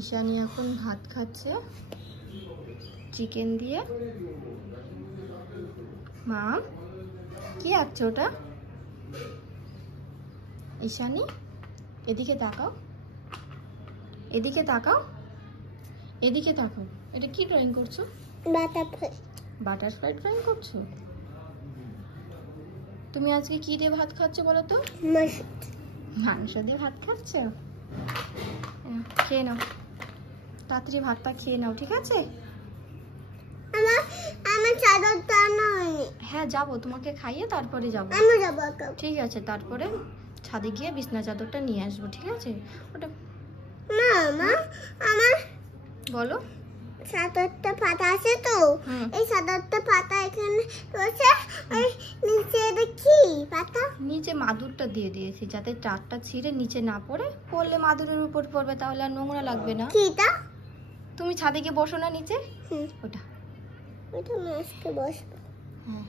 ঈশানী এখন ভাত খাচ্ছে চিকেন দিয়ে। মা কি আঁকছে ওটা? ঈশানী এদিকে তাকাও, এদিকে তাকাও, এদিকে তাকাও। এটা কি ড্রয়িং করছো? বাটারফ্লাই। বাটারফ্লাই ড্রয়িং করছো? তুমি আজকে কি দিয়ে ভাত খাচ্ছ বলো তো? মাংস দিয়ে ভাত খাচ্ছ? খেয়ে নাও, তাড়াতাড়ি ভাতটা খেয়ে নাও, ঠিক আছে? আমার চাদরটা নয়। হ্যাঁ যাবো, তোমাকে খাইয়ে তারপরে যাবো। আমি যাব। ঠিক আছে, তারপরে ছাদে গিয়ে বিছনা চাদরটা নিয়ে আসবো, ঠিক আছে? ওটা না মা, আমার বলো। চাদরটা পাতা আছে তো, এই চাদরটা পাতা এখানে রয়েছে, আর নিচে দেখি পাতা। নিচে মাদুরটা দিয়ে দিয়েছি যাতে চারটা ছিঁড়ে নিচে না পড়ে, পড়লে মাদুরের উপর পড়বে, তাহলে আর নোংরা লাগবে না। কিটা? তুমি ছাদে গিয়ে বসো না নিচে, ওটা ওটা আমি আজকে বসবো। হ্যাঁ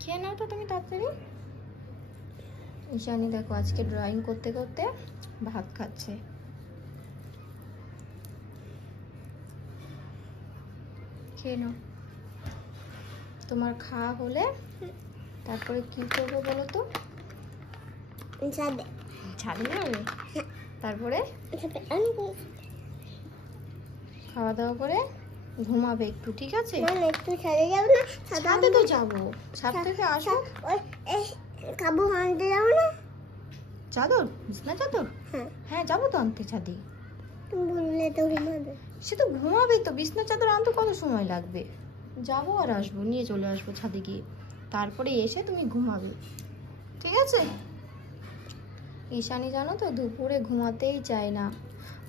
খেয়ে নাও তো তুমি তাড়াতাড়ি। ঈশানী দেখো আজকে ড্রয়িং করতে করতে ভাত খাচ্ছে। খেয়ে নাও। তোমার খাওয়া হলে তারপরে কি করবো বলো তো? ছাদে। ছাদে যাবে? তারপরে খাওয়া দাওয়া করে ঘুমাবে একটু, ঠিক আছে? একটু ছাদে যাবো না? ছাদে তো যাবো, ছাদ থেকে আসো। কাবু আনতে যাবো না? চাদর, বিছনা চাদর? হ্যাঁ যাবো তো আনতে ছাদে। তুমি বললে তো ঘুমাবে। সে তো ঘুমাবে তো, বিছনা চাদর আনতে কত সময় লাগবে? যাবো আর আসবো, নিয়ে চলে আসবো ছাদে গিয়ে, তারপরে এসে তুমি ঘুমাবে, ঠিক আছে? ঈশানী জানো তো দুপুরে ঘুমাতেই চায় না,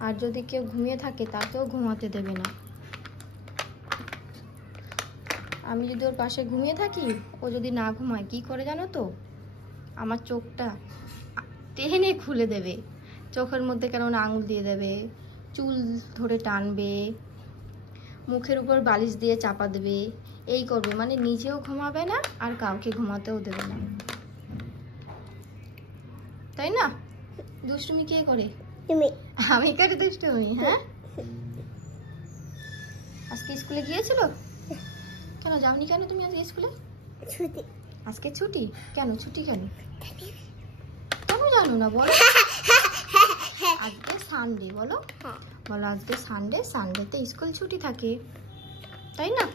আর যদি কেউ ঘুমিয়ে থাকে তাকেও ঘুমাতে দেবে না। আমি যদি ওর পাশে ঘুমিয়ে থাকি, ও যদি না ঘুমায় কি করে জানো তো? আমার চোখটা টেনে খুলে দেবে, চোখের মধ্যে কেমন আঙুল দিয়ে দেবে, চুল ধরে টানবে, মুখের উপর বালিশ দিয়ে চাপা দেবে, এই করবে, মানে নিজেও ঘুমাবে না আর কাউকে ঘুমাতেও দেবে না, তাই না? দুষ্টুমি কে করে? তুমি। আমি করে দুষ্টুমি? হ্যাঁ। আজকে স্কুলে গিয়েছিল? কেন যাওনি কেন তুমি আজকে স্কুলে? ছুটি। আজকে ছুটি? কেন ছুটি কেন? কেন জানো না বলো? আজকে সানডে, বলো বলো আজকে সানডে, সানডেতে স্কুল ছুটি থাকে, তাই না?